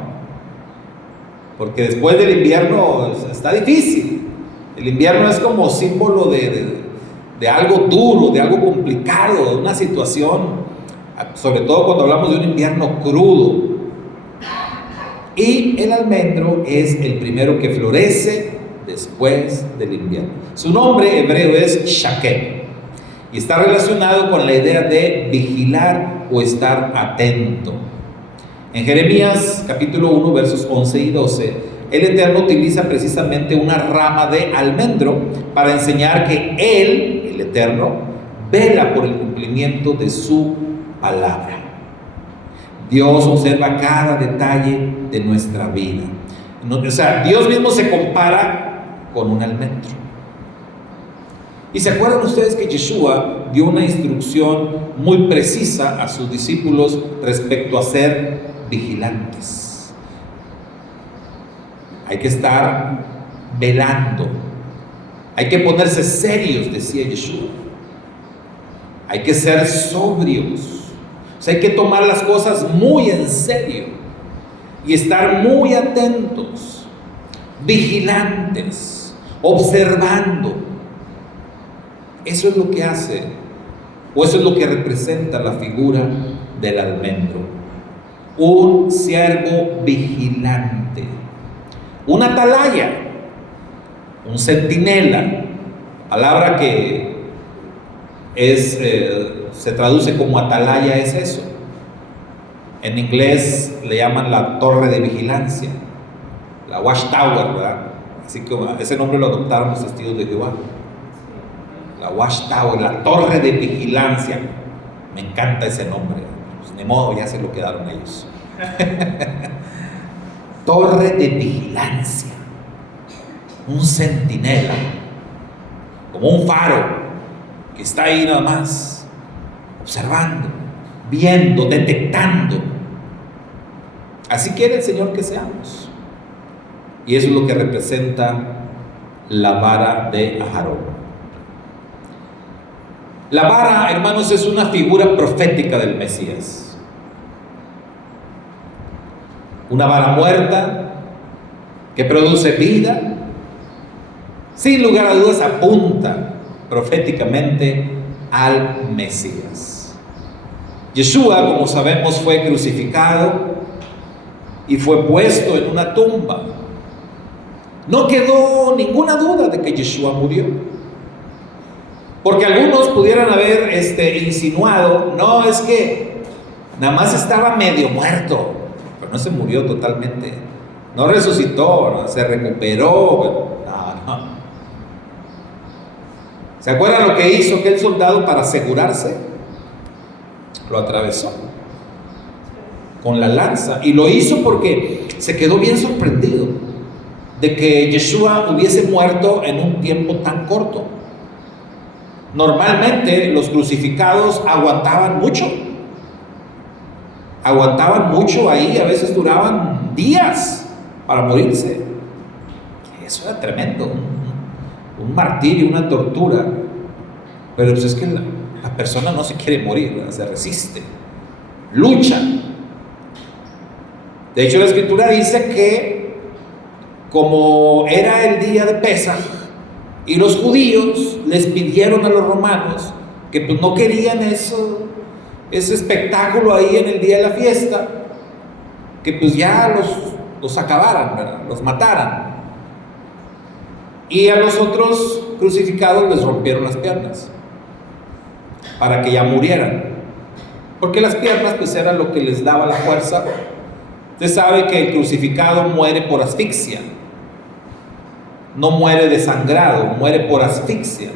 Porque después del invierno está difícil. El invierno es como símbolo de algo duro, de algo complicado, de una situación, sobre todo cuando hablamos de un invierno crudo. Y el almendro es el primero que florece después del invierno. Su nombre hebreo es Shaquem y está relacionado con la idea de vigilar o estar atento. En Jeremías capítulo 1 versos 11 y 12, el Eterno utiliza precisamente una rama de almendro para enseñar que Él, el Eterno, vela por el cumplimiento de su palabra. Dios observa cada detalle de nuestra vida. O sea, Dios mismo se compara con un almendro. Y se acuerdan ustedes que Yeshua dio una instrucción muy precisa a sus discípulos respecto a ser vigilantes. Hay que estar velando. Hay que ponerse serios, decía Yeshua. Hay que ser sobrios. O sea, hay que tomar las cosas muy en serio y estar muy atentos, vigilantes, observando. Eso es lo que hace, o eso es lo que representa la figura del almendro. Un siervo vigilante, un atalaya, un centinela, palabra que se traduce como atalaya, es eso. En inglés le llaman la torre de vigilancia, la watchtower, ¿verdad? Así que ese nombre lo adoptaron los testigos de Jehová. La watchtower, la torre de vigilancia. Me encanta ese nombre. Pues ni modo, ya se lo quedaron ellos. Torre de vigilancia, un centinela, como un faro que está ahí nada más, observando, viendo, detectando. Así quiere el Señor que seamos. Y eso es lo que representa la vara de Aarón. La vara, hermanos, es una figura profética del Mesías. Una vara muerta que produce vida, sin lugar a dudas apunta proféticamente al Mesías. Yeshua, como sabemos, fue crucificado y fue puesto en una tumba. No quedó ninguna duda de que Yeshua murió. Porque algunos pudieran haber insinuado, no, es que nada más estaba medio muerto, pero no se murió totalmente, no resucitó, no, se recuperó, no. ¿Se acuerdan lo que hizo aquel soldado para asegurarse? Lo atravesó con la lanza, y lo hizo porque se quedó bien sorprendido de que Yeshua hubiese muerto en un tiempo tan corto. Normalmente los crucificados aguantaban mucho ahí, a veces duraban días para morirse. Eso era tremendo, un martirio, una tortura. Pero pues es que la persona no se quiere morir, ¿verdad? Se resiste, lucha. De hecho, la Escritura dice que como era el día de Pesaj, y los judíos les pidieron a los romanos que pues no querían ese espectáculo ahí en el día de la fiesta, que pues ya los acabaran, ¿verdad? Los mataran. Y a los otros crucificados les rompieron las piernas para que ya murieran, porque las piernas pues eran lo que les daba la fuerza. Usted sabe que el crucificado muere por asfixia. No muere desangrado, muere por asfixia,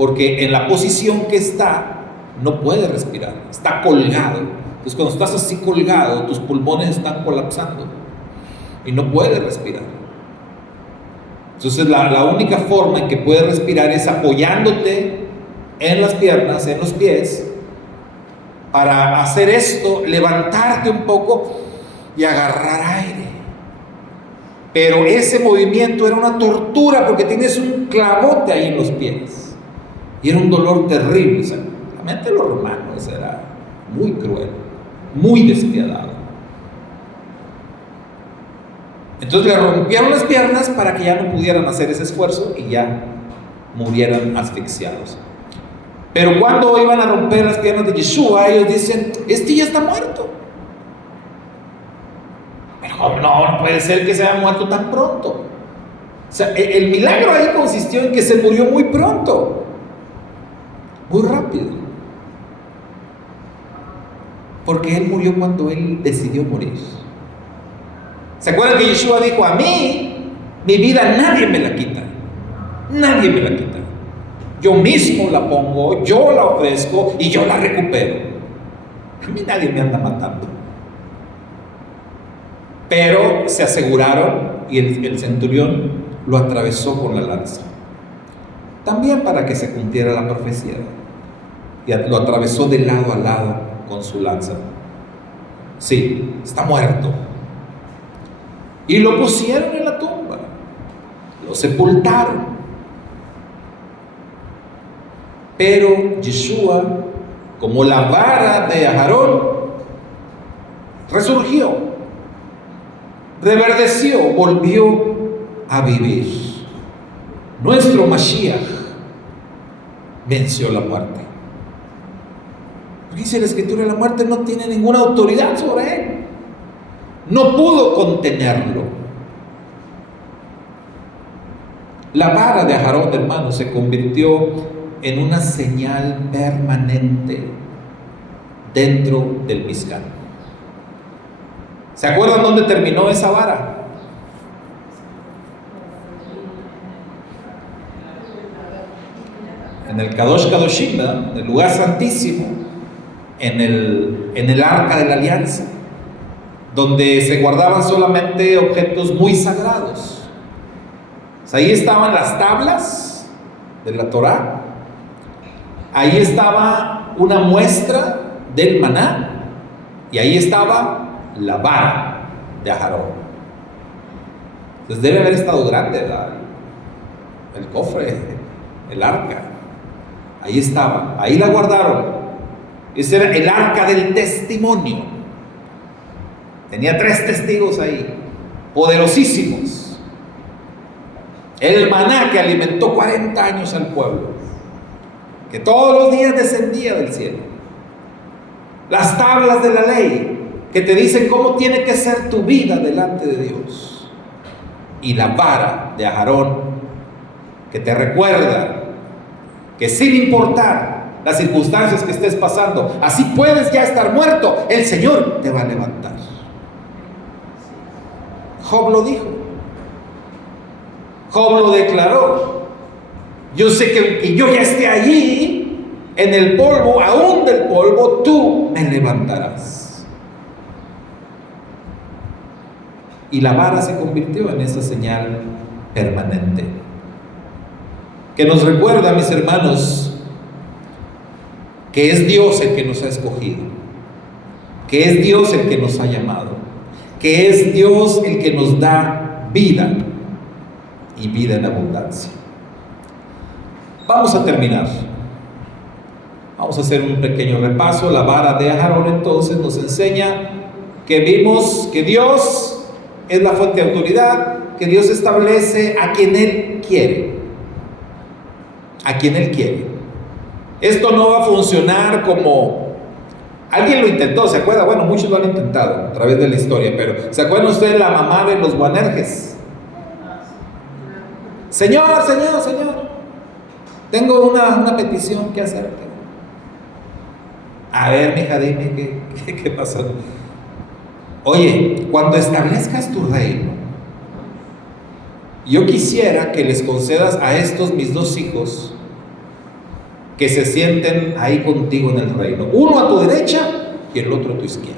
porque en la posición que está, no puede respirar, está colgado. Entonces cuando estás así colgado, tus pulmones están colapsando y no puede respirar. Entonces la única forma en que puedes respirar es apoyándote en las piernas, en los pies. Para hacer esto, levantarte un poco y agarrar aire. Pero ese movimiento era una tortura porque tienes un clavote ahí en los pies. Y era un dolor terrible. O sea, la mente de los romanos era muy cruel, muy despiadado. Entonces le rompieron las piernas para que ya no pudieran hacer ese esfuerzo y ya murieran asfixiados. Pero cuando iban a romper las piernas de Yeshua, ellos dicen, este ya está muerto. Pero no puede ser que se haya muerto tan pronto. O sea, el milagro ahí consistió en que se murió muy pronto, muy rápido. Porque él murió cuando él decidió morir. ¿Se acuerdan que Yeshua dijo, a mí, mi vida nadie me la quita? Nadie me la quita. Yo mismo la pongo, yo la ofrezco y yo la recupero. A mí nadie me anda matando. Pero se aseguraron y el centurión lo atravesó con la lanza. También para que se cumpliera la profecía. Y lo atravesó de lado a lado con su lanza. Sí, está muerto. Y lo pusieron en la tumba. Lo sepultaron. Pero Yeshua, como la vara de Aarón, resurgió, reverdeció, volvió a vivir. Nuestro Mashiach venció la muerte. Dice la Escritura, la muerte no tiene ninguna autoridad sobre él. No pudo contenerlo. La vara de Aarón, hermano, se convirtió en una señal permanente dentro del Mizkan. ¿Se acuerdan dónde terminó esa vara? En el Kadosh Kadoshim, en el lugar santísimo, en el arca de la alianza, donde se guardaban solamente objetos muy sagrados. O sea, ahí estaban las tablas de la Torá. Ahí estaba una muestra del maná y ahí estaba la vara de Aarón. Entonces debe haber estado grande el cofre, el arca. Ahí estaba, ahí la guardaron. Ese era el arca del testimonio. Tenía 3 testigos ahí, poderosísimos. El maná que alimentó 40 años al pueblo, que todos los días descendía del cielo. Las tablas de la ley que te dicen cómo tiene que ser tu vida delante de Dios. Y la vara de Aarón que te recuerda que sin importar las circunstancias que estés pasando, así puedes ya estar muerto, el Señor te va a levantar. Job lo dijo. Job lo declaró. Yo sé que aunque yo ya esté allí, en el polvo, aún del polvo, tú me levantarás. Y la vara se convirtió en esa señal permanente, que nos recuerda, mis hermanos, que es Dios el que nos ha escogido, que es Dios el que nos ha llamado, que es Dios el que nos da vida y vida en abundancia. Vamos a terminar. Vamos a hacer un pequeño repaso. La vara de Aarón entonces nos enseña que vimos que Dios es la fuente de autoridad, que Dios establece a quien Él quiere. A quien Él quiere. Esto no va a funcionar como... Alguien lo intentó, ¿se acuerda? Bueno, muchos lo han intentado a través de la historia, pero ¿se acuerdan ustedes de la mamá de los Boanerges? Señor, tengo una petición que hacerte. A ver, mija, dime qué pasó. Oye, cuando establezcas tu reino, yo quisiera que les concedas a estos mis 2 hijos que se sienten ahí contigo en el reino. Uno a tu derecha y el otro a tu izquierda.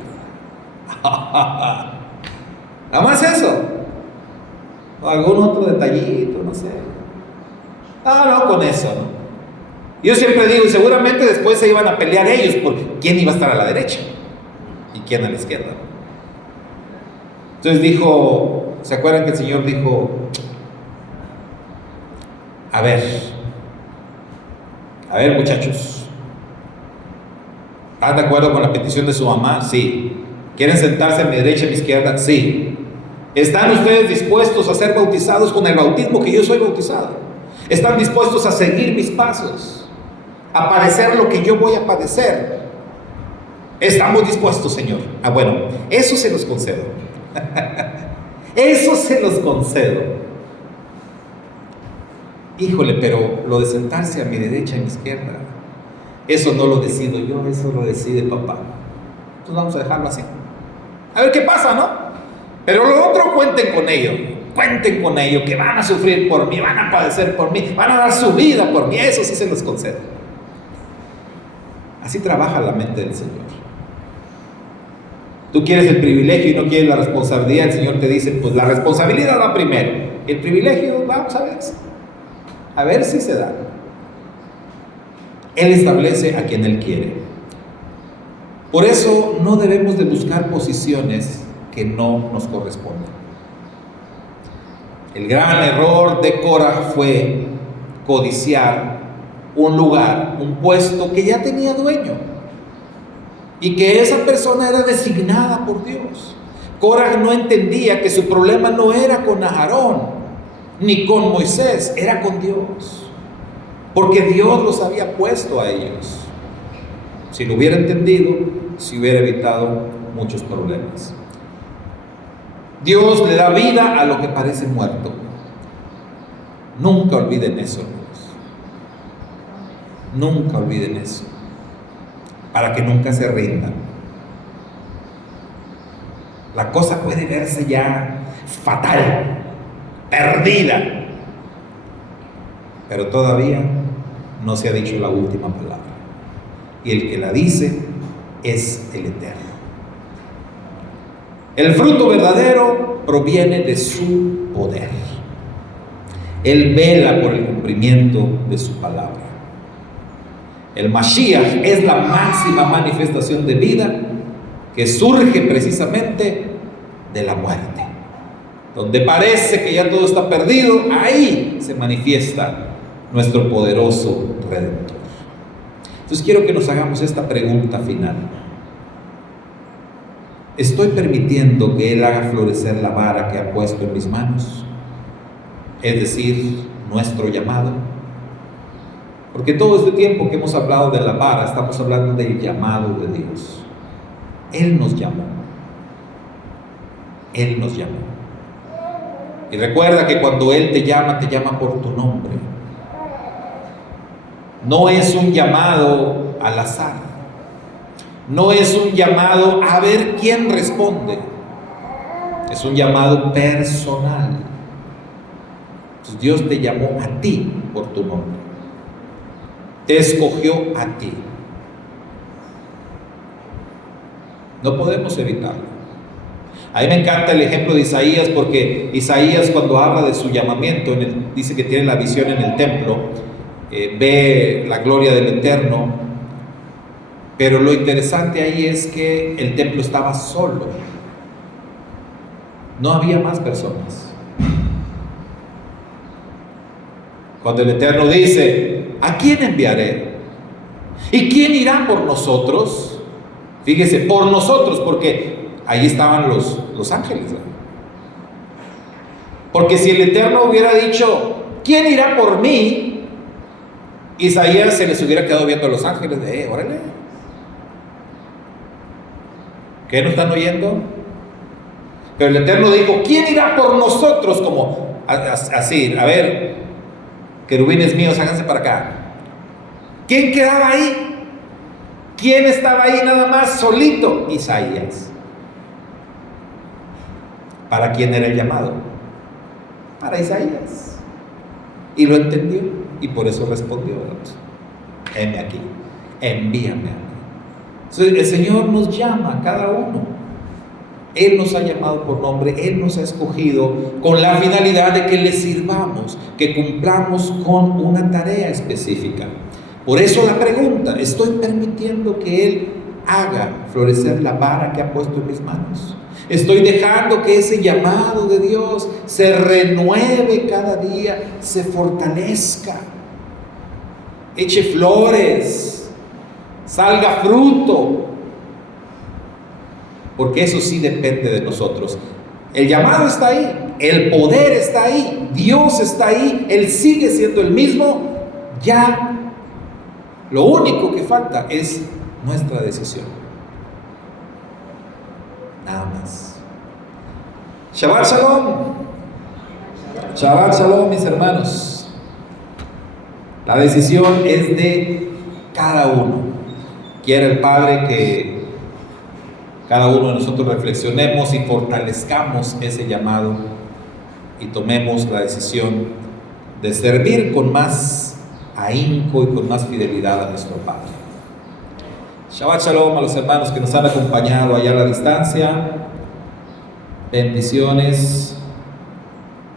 Nada más eso. O algún otro detallito, no sé. No, con eso, ¿no? Yo siempre digo, seguramente después se iban a pelear ellos por quién iba a estar a la derecha y quién a la izquierda. Entonces dijo, ¿se acuerdan que el Señor dijo, a ver muchachos, ¿están de acuerdo con la petición de su mamá? Sí. ¿Quieren sentarse a mi derecha y a mi izquierda? Sí. ¿Están ustedes dispuestos a ser bautizados con el bautismo que yo soy bautizado? ¿Están dispuestos a seguir mis pasos? ¿A padecer lo que yo voy a padecer? Estamos dispuestos, Señor. Bueno, eso se los concedo. Eso se los concedo. Híjole, pero lo de sentarse a mi derecha y a mi izquierda, eso no lo decido yo, eso lo decide papá. Entonces vamos a dejarlo así. A ver qué pasa, ¿no? Pero lo otro, cuenten con ello, que van a sufrir por mí, van a padecer por mí, van a dar su vida por mí, eso sí se los concedo. Así trabaja la mente del Señor. Tú quieres el privilegio y no quieres la responsabilidad, el Señor te dice, pues la responsabilidad va primero, el privilegio vamos a ver si se da. Él establece a quien Él quiere. Por eso no debemos de buscar posiciones que no nos corresponden. El gran error de Córah fue codiciar un lugar, un puesto que ya tenía dueño y que esa persona era designada por Dios. Córah no entendía que su problema no era con Aarón ni con Moisés, era con Dios, porque Dios los había puesto a ellos. Si lo hubiera entendido, se hubiera evitado muchos problemas. Dios le da vida a lo que parece muerto. Nunca olviden eso, hermanos. Nunca olviden eso, para que nunca se rindan. La cosa puede verse ya fatal, perdida, pero todavía no se ha dicho la última palabra, y el que la dice es el Eterno. El fruto verdadero proviene de su poder. Él vela por el cumplimiento de su palabra. El Mashiach es la máxima manifestación de vida que surge precisamente de la muerte. Donde parece que ya todo está perdido, ahí se manifiesta nuestro poderoso Redentor. Entonces quiero que nos hagamos esta pregunta final. ¿Estoy permitiendo que Él haga florecer la vara que ha puesto en mis manos? Es decir, nuestro llamado. Porque todo este tiempo que hemos hablado de la vara, estamos hablando del llamado de Dios. Él nos llamó. Él nos llamó. Y recuerda que cuando Él te llama por tu nombre. No es un llamado al azar. No es un llamado a ver quién responde. Es un llamado personal. Entonces Dios te llamó a ti por tu nombre. Te escogió a ti. No podemos evitarlo. A mí me encanta el ejemplo de Isaías, porque Isaías, cuando habla de su llamamiento, dice que tiene la visión en el templo, ve la gloria del Eterno, pero lo interesante ahí es que el templo estaba solo, no había más personas. Cuando el Eterno dice, ¿a quién enviaré? ¿Y quién irá por nosotros? Fíjese, por nosotros, porque ahí estaban los ángeles, ¿no? Porque si el Eterno hubiera dicho, ¿quién irá por mí? Isaías se les hubiera quedado viendo a los ángeles de, órale. ¿Qué no están oyendo? Pero el Eterno dijo, ¿quién irá por nosotros? Como así, a ver, querubines míos, háganse para acá. ¿Quién quedaba ahí? ¿Quién estaba ahí nada más solito? Isaías. ¿Para quién era el llamado? Para Isaías. Y lo entendió y por eso respondió. heme aquí, envíame a mí. Entonces, el Señor nos llama a cada uno. Él nos ha llamado por nombre, Él nos ha escogido con la finalidad de que le sirvamos, que cumplamos con una tarea específica. Por eso la pregunta: ¿estoy permitiendo que Él haga florecer la vara que ha puesto en mis manos? ¿Estoy dejando que ese llamado de Dios se renueve cada día, se fortalezca, eche flores, salga fruto? Porque eso sí depende de nosotros. El llamado está ahí, el poder está ahí, Dios está ahí, Él sigue siendo el mismo. Ya lo único que falta es nuestra decisión. Nada más. Shabbat Shalom. Shabbat Shalom, mis hermanos. La decisión es de cada uno. Quiere el Padre que cada uno de nosotros reflexionemos y fortalezcamos ese llamado y tomemos la decisión de servir con más ahínco y con más fidelidad a nuestro Padre. Shabbat Shalom a los hermanos que nos han acompañado allá a la distancia. Bendiciones.